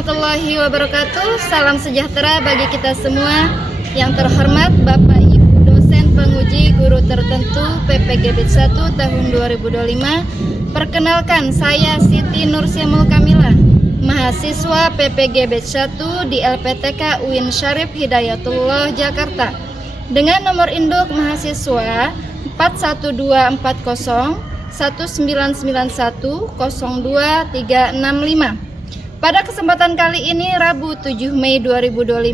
warahmatullahi wabarakatuh. Salam sejahtera bagi kita semua. Yang terhormat Bapak Ibu dosen penguji guru tertentu PPG Batch 1 tahun 2025. Perkenalkan, saya Siti Nursyamul Kamila, mahasiswa PPG Batch 1 di LPTK UIN Syarif Hidayatullah Jakarta, dengan nomor induk mahasiswa 41240 1991 02365. Pada kesempatan kali ini, Rabu 7 Mei 2025,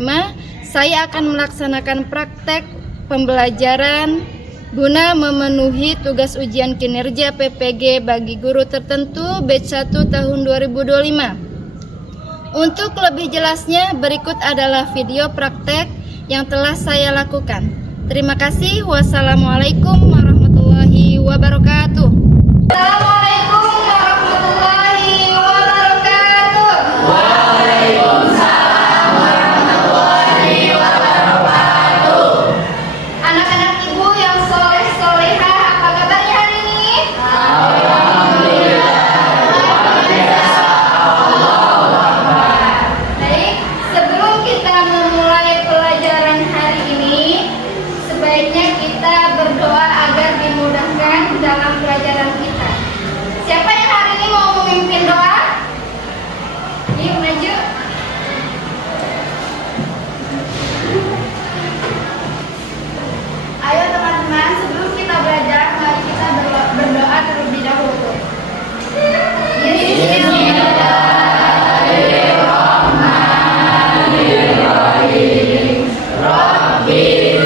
saya akan melaksanakan praktek pembelajaran guna memenuhi tugas ujian kinerja PPG bagi guru tertentu Batch 1 tahun 2025. Untuk lebih jelasnya, berikut adalah video praktek yang telah saya lakukan. Terima kasih. Wassalamualaikum warahmatullahi wabarakatuh. Assalamualaikum warahmatullahi wabarakatuh. Waalaikumsalam warahmatullahi wabarakatuh. Anak-anak ibu yang soleh-solehah, apa kabarnya hari ini? Alhamdulillah. Baik, sebelum kita memulai pelajaran hari ini, sebaiknya kita berdoa agar dimudahkan dalam pelajaran kita. Siapa yang hari ini mau memimpin doa? Yuk maju. Ayo teman-teman, sebelum kita belajar, mari kita berdoa terlebih dahulu. Bismillahirrahmanirrahim. Rabbi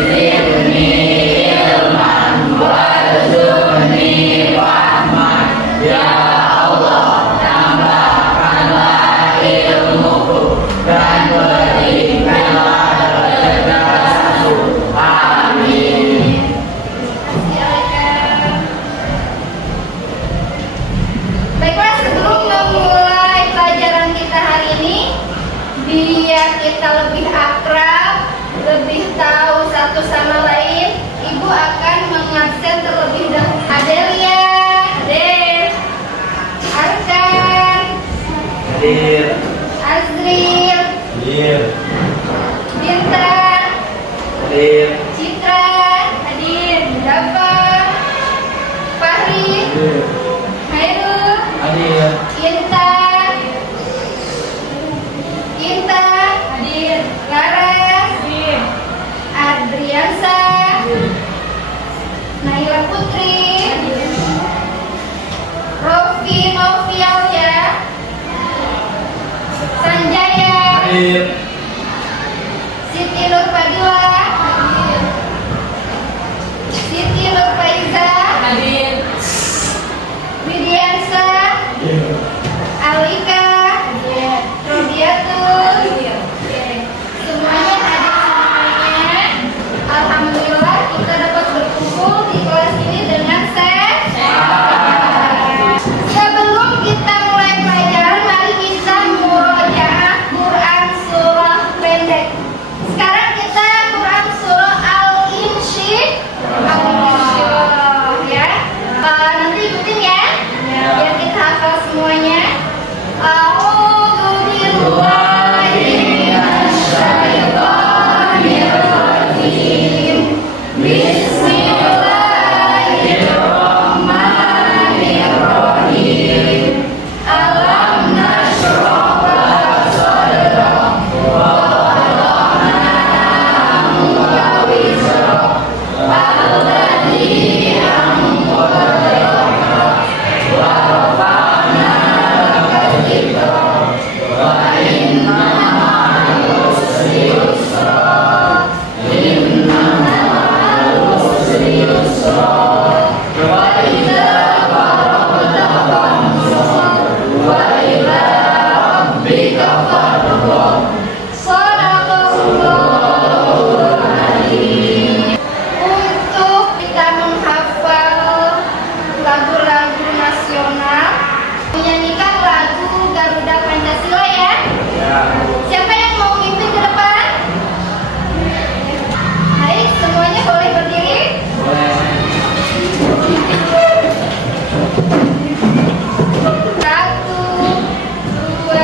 zidni ilman warzuqni rahman. Ya Allah, tambahkanlah ilmuku dan berikanlah kecerdasanku. Amin. Baiklah, sebelum memulai pelajaran kita hari ini, biar kita lebih akrab, lebih tahu satu sama lain, Ibu akan mengabsen terlebih dahulu. Adelia, Adel, Arkan, Hadir. Azril, Hadir. Bintang, Hadir. Citra, Hadir, Dafa, Fahri, Hairul, Hadir. Intan, hadir. Laras, hadir. Adriansa, Naila Putri, hadir. Rofi Novialia, Sanjaya, Hadir. Siti Nurfadila, hadir. Siti Nurfaiza, hadir. Widiansa, Alika, Rodiatul, semuanya hadir semuanya. Alhamdulillah kita dapat berkumpul di kelas ini dengan sehat. Sebelum kita mulai pelajaran, mari kita murojaah Quran surah pendek. Sekarang kita Quran surah Al-Insyirah ya. Nanti ikutin ya, biar kita hafal semuanya. A'udzu billahi minasyaitonir rajim. Bismillahirrahmanirrahim. Alam nashrah laka sadrak wa wada'na anka wizrak alladzi anqadha dhahrak wa rafa'na laka dhikrak wa inna ma'al usri yusra. Inna ma'al usri yusra. Wa idza faragta fansab wa ila rabbika farghab. Shadaqallahul adzim. Untuk kita menghafal lagu-lagu nasional, menyanyikan lagu Garuda Pancasila ya. Siapa yang mau mimpin ke depan? Baik, semuanya boleh berdiri. Satu, dua,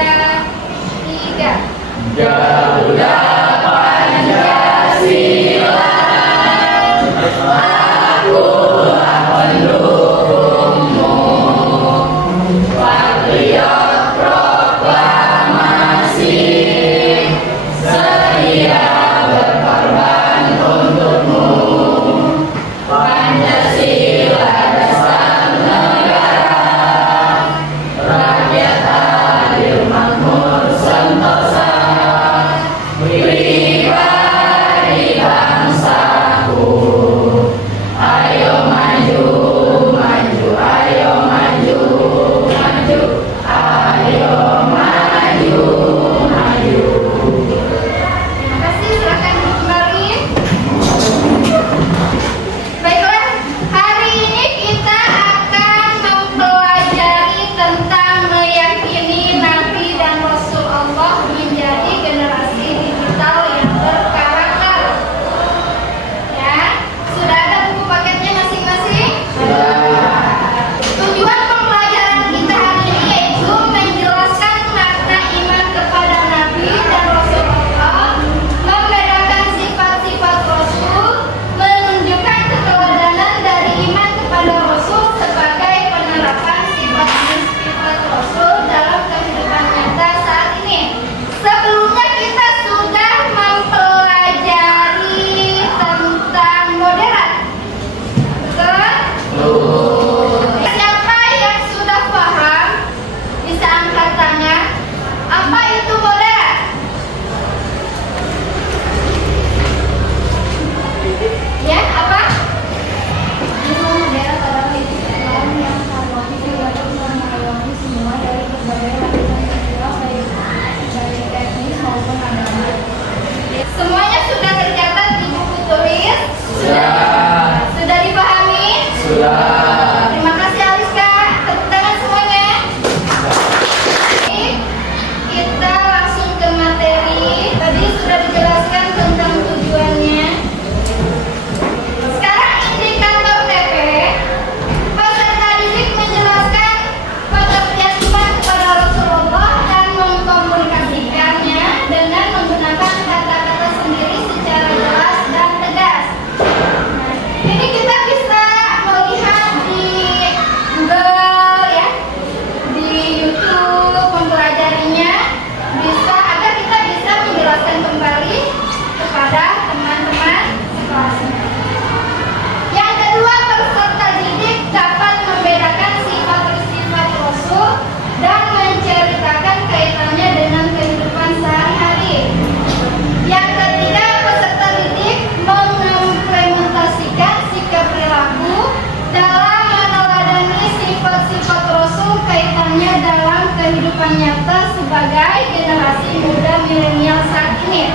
kita sebagai generasi muda milenial saat ini.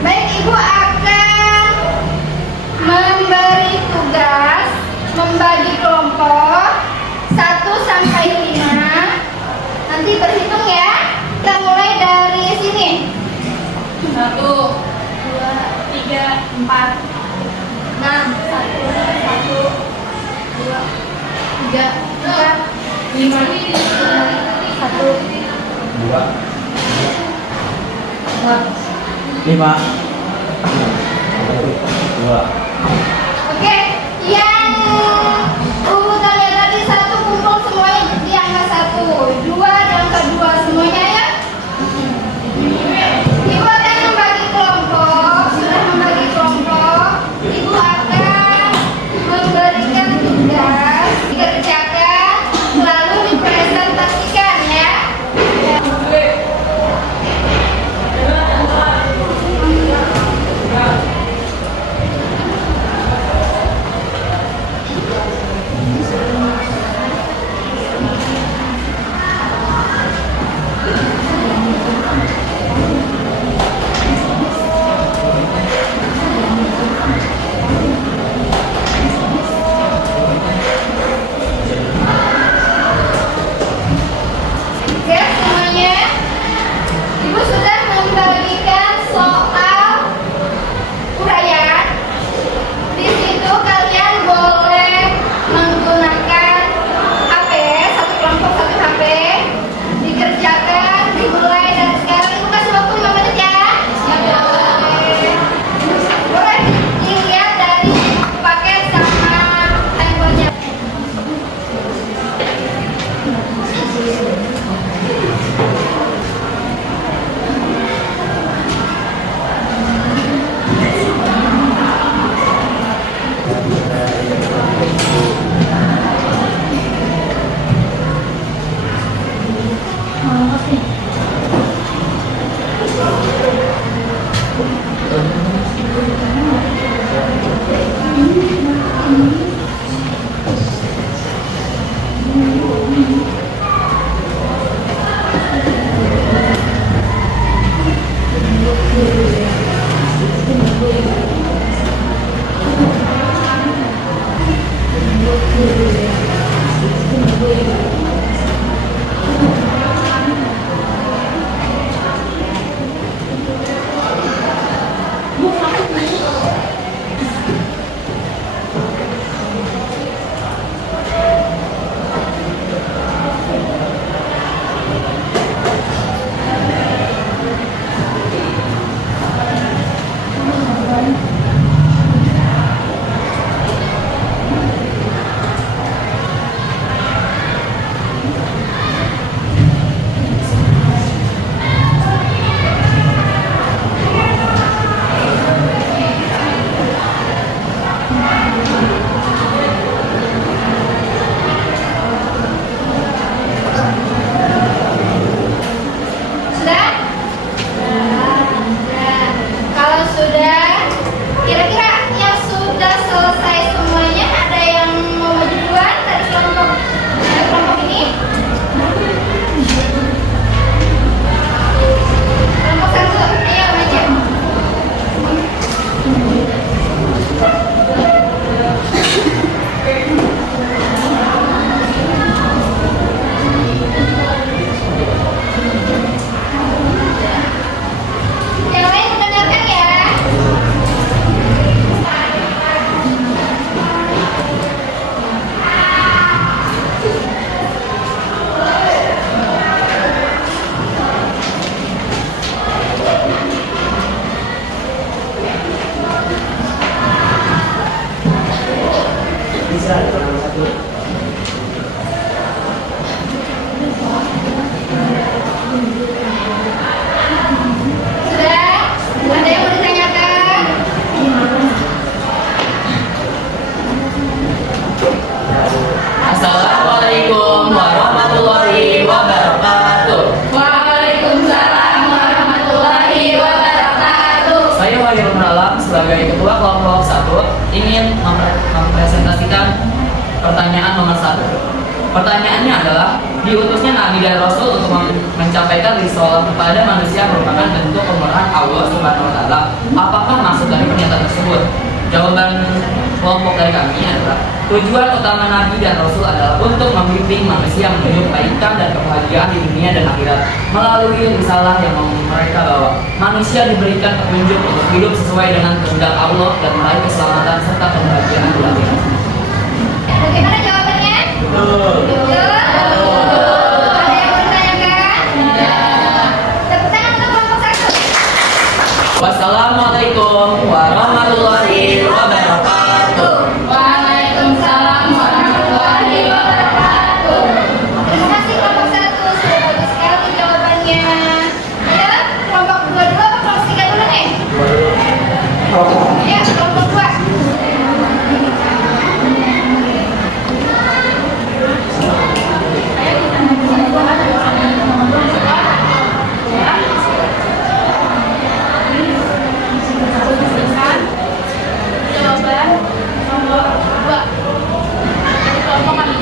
Baik, Ibu akan memberi tugas membagi kelompok 1 sampai 5. Nanti berhitung ya. Kita mulai dari sini. 1, 2, 3, 4, 6, 1, 2, 3, 4, 5, 1, 2, 5, 2. Oke, yang urutannya tadi 1 kumpul semuanya di angka 1, 2 di angka 2 semuanya ya. Ibu akan membagi kelompok, sudah membagi kelompok. Ibu akan memberikan tugas dikerjakan lalu dipresentasikan ya. Oke semuanya, Ibu sudah membagikan soal uraian. Di situ kalian boleh menggunakan HP, satu kelompok 1 HP. Dikerjakan, dimulai dari sekarang. Ibu kasih waktu 5 menit ya. Boleh dilihat dari paket sama handphonenya. Sudah? Nah, kalau sudah, kira-kira yang sudah selesai semuanya ada yang mau maju duluan dari kelompok ini? Kelompok 1, ayo maju. Yang lain mendengarkan ya. Bisa, nomor 1. Sudah? Ada yang mau ditanyakan? Assalamualaikum warahmatullahi wabarakatuh. Waalaikumsalam warahmatullahi wabarakatuh. Saya Wahyu Alam sebagai ketua kelompok 1 ingin mempresentasikan pertanyaan nomor 1. Pertanyaannya adalah, Diutusnya Nabi dan Rasul untuk mencapaikan risalah kepada manusia merupakan bentuk kemurahan Allah Subhanahu wa taala. Apakah maksud dari pernyataan tersebut? Jawaban kelompok dari kami adalah tujuan utama Nabi dan Rasul adalah untuk membimbing manusia menuju kebaikan dan kebahagiaan di dunia dan akhirat. Melalui risalah yang mereka bawa, manusia diberikan petunjuk untuk hidup sesuai dengan kehendak Allah dan meraih keselamatan serta kebahagiaan di akhirat. Bagaimana jawabannya? Betul. Ada yang bertanyakan? Tidak. Tepuk tangan untuk kelompok 1. Wassalamualaikum warahmatullahi wabarakatuh. Waalaikumsalam warahmatullahi wabarakatuh. Terima kasih kelompok 1, sudah bagus sekali jawabannya. Ya, kelompok 2 dulu apa kelompok 3 dulu nih? Ya, kelompok 2. Jawaban nomor 2. Kelompok kami.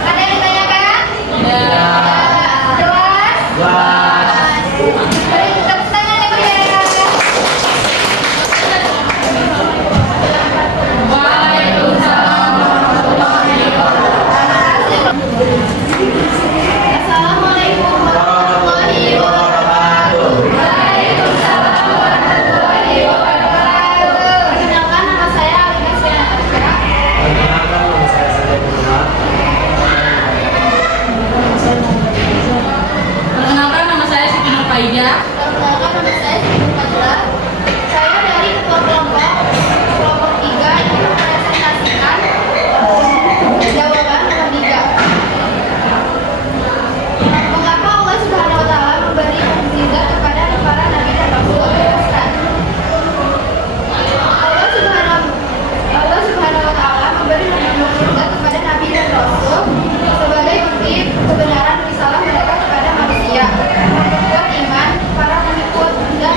Ada yang ditanyakan? Jelas? Beri tepuk tangan yang meriah. Waalaikumsalam warahmatullahi wabarakatuh. Assalamualaikum warahmatullahi wabarakatuh. Waalaikumsalam warahmatullahi wabarakatuh. Perkenalkan, nama saya Alina Sianasya. Perkenalkan, nama saya Siti Nur Faida. Perkenalkan, nama saya Siti Fadila. Saya dari ketua kelompok 3 yang mempresentasikan jawaban nomor 3. Mengapa Allah Subhanahu wa taala memberi mukjizat kepada para nabi dan rasul? Ustaz. Allah Subhanahu wa taala memberi mukjizat kepada nabi dan rasul sebagai bukti kebenaran risalah mereka kepada manusia. Memperkuat iman para pengikut dan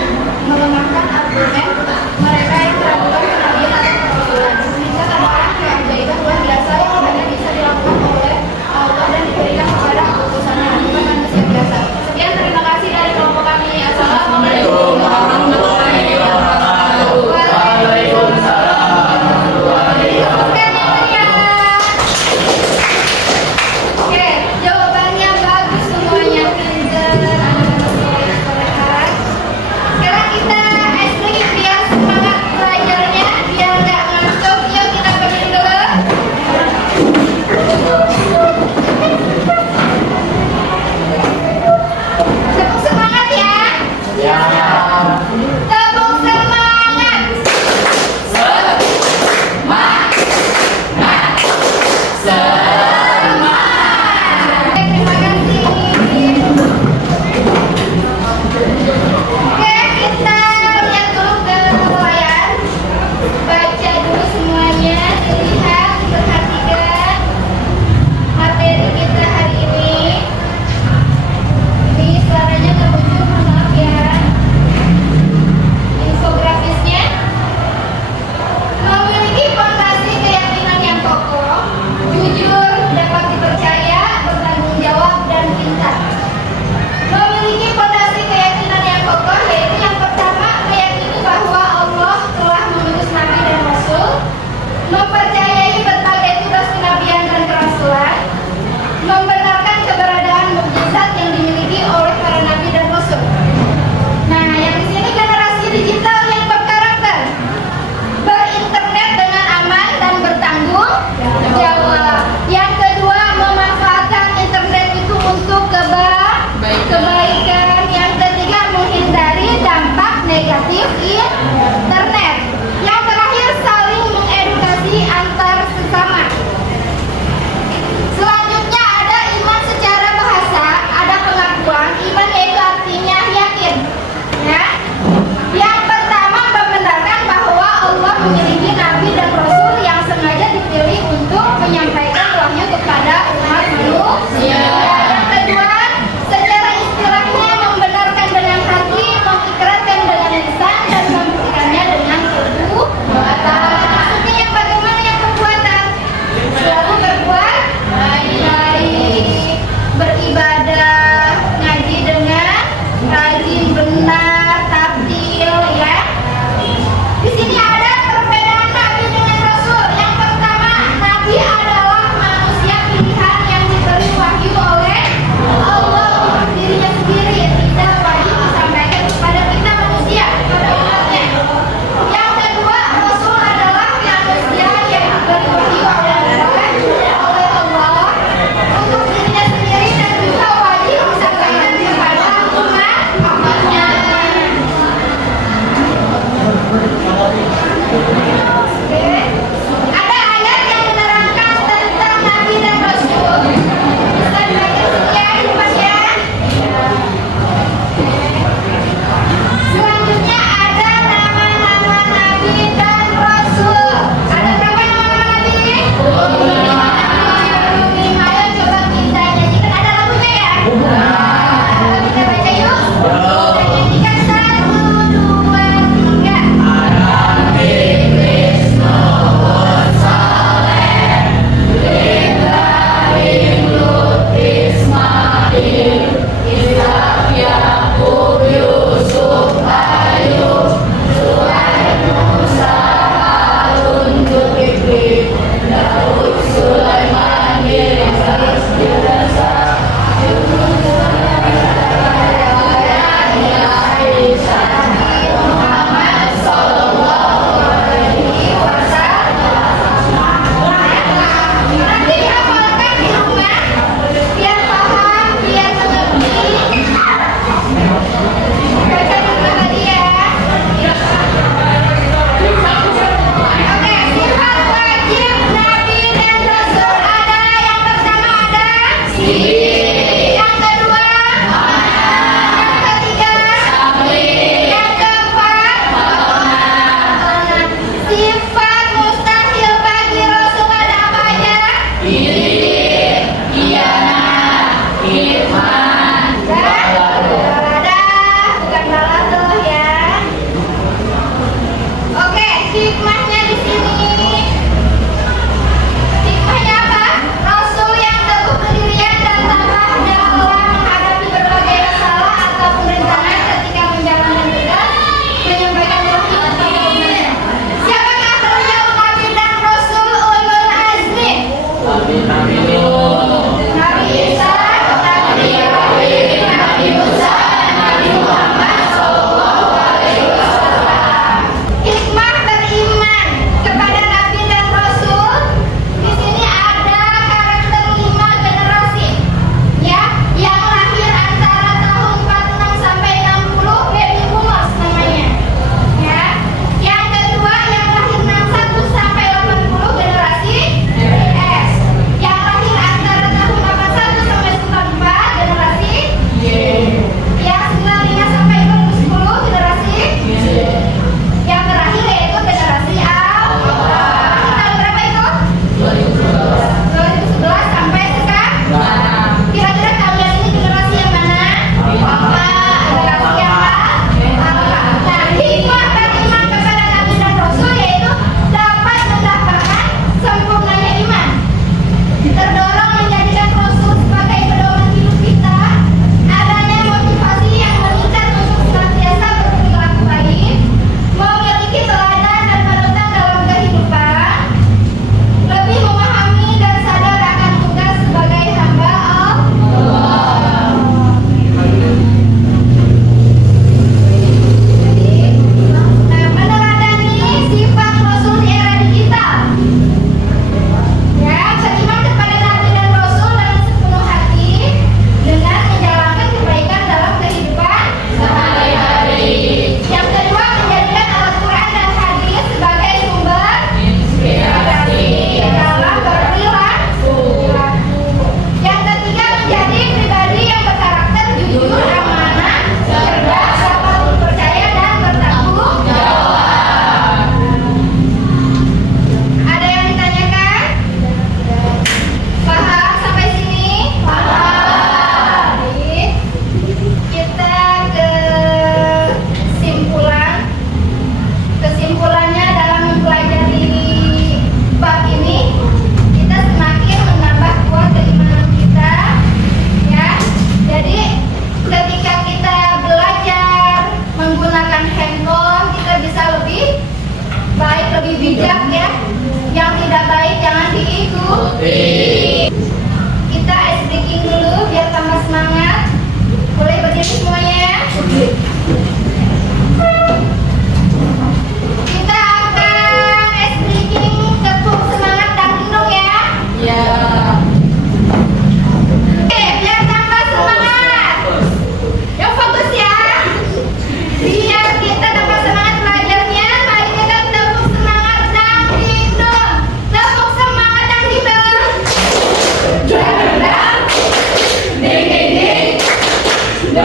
Oke,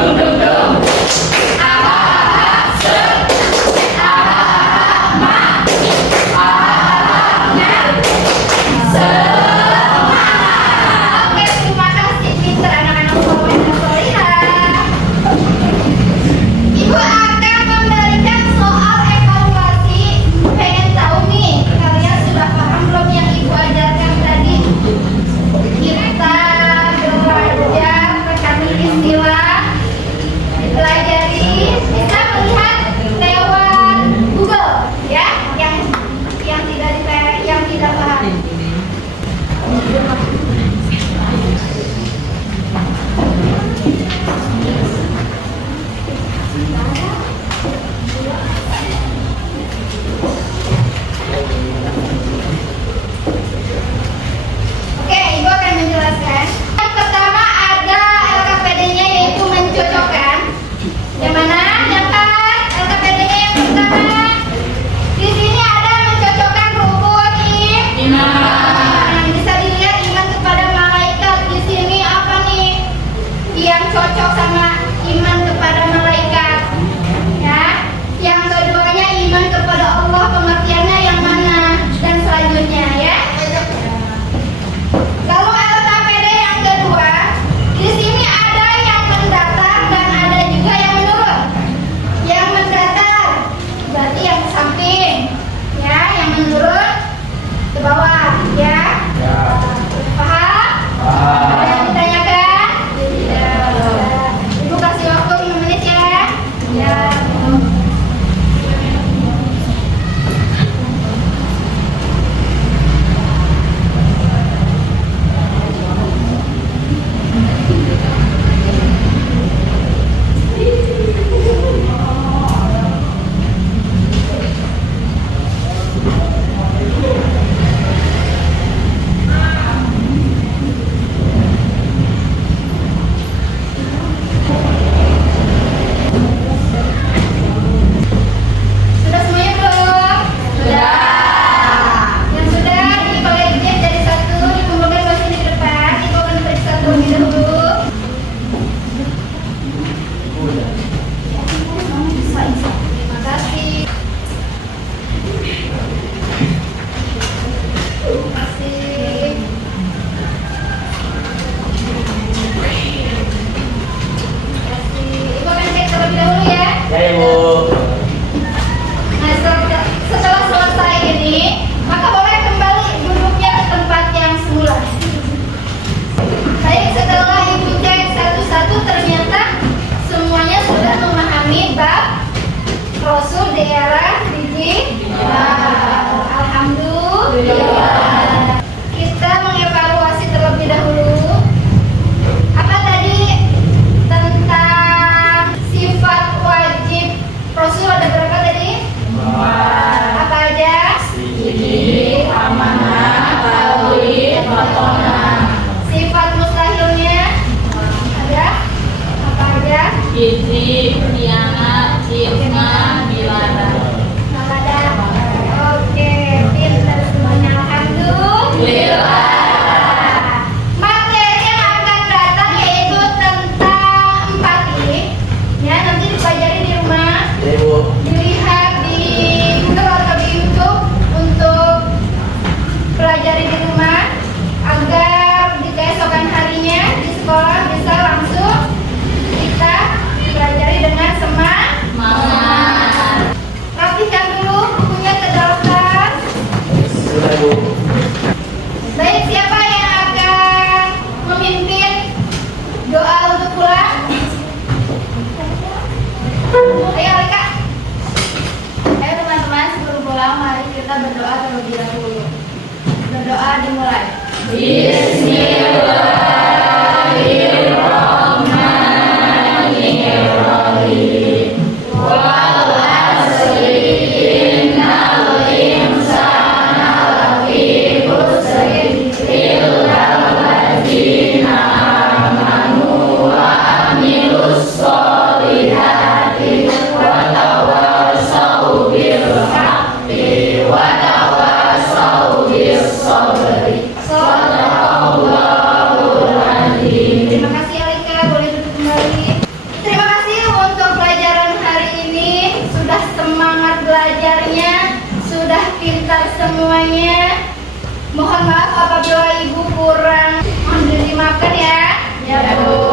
terima kasih pinter anak-anak soleh dan solihah. Ibu akan memberikan soal evaluasi. Pengen tahu nih, kalian sudah paham belum yang ibu ajarkan tadi? Kita belajar rekam istilah, dipelajari, bisa melihat lewat Google, ya, yang tidak paham. Oke, ibu akan menjelaskan. Yang pertama ada LKPD-nya, yaitu mencocokkan. Yang mana? Yang LKPD-nya yang pertama. Di sini ada mencocokkan rukun iman. Bisa dilihat iman kepada malaikat. Di sini apa nih yang cocok sama iman kepada malaikat? Ya. Yang keduanya iman kepada Allah, pengertiannya yang mana? Dan selanjutnya, ya. Lalu LKPD yang kedua, di sini ada yang mendatar dan ada juga yang menurun. Yang mendatar berarti yang ke samping, ya. Yang menurun ke bawah, ya. Paham? Ada yang ditanyakan? Tidak. Ibu kasih waktu 5 menit, ya. Ya. Sudah semuanya belum? Sudah. Yang sudah dibagi jadi satu, dikumpulkan ke sini ke depan. Ibu akan periksa terlebih dahulu. Terima kasih. Terima kasih. Ibu akan cek terlebih dahulu, ya. Ya ibu. Nah, setelah selesai ini, maka boleh kembali duduknya ke tempat yang semula. Baik, setelah ibu cek satu-satu, ternyata semuanya sudah memahami bab Rasul daerah biji. Alhamdulillah. Kita mengevaluasi terlebih dahulu. Apa tadi tentang sifat wajib Rasul ada berapa tadi? Apa aja? Sifat mustahilnya ada? Apa aja? Gizi, khianat, fitnah, dilarang. Nggak ada. Oke, pintar semuanya. Alhamdulillah. Materi yang akan datang yaitu tentang 4 ini. Ya, nanti dipelajari di rumah. Ya ibu. Dilihat di Google atau di YouTube untuk pelajari di rumah agar di keesokan harinya di sekolah bisa langsung kita pelajari dengan semangat. Rapikan dulu bukunya ke dalam tas. Sudah ibu. Baik, siapa yang akan memimpin doa untuk pulang? Ayo, Alika. Ayo teman-teman, sebelum pulang mari kita berdoa terlebih dahulu. Berdoa dimulai. Bismillahirrahmanirrahim. dimaafkan ya. Ya, Bu.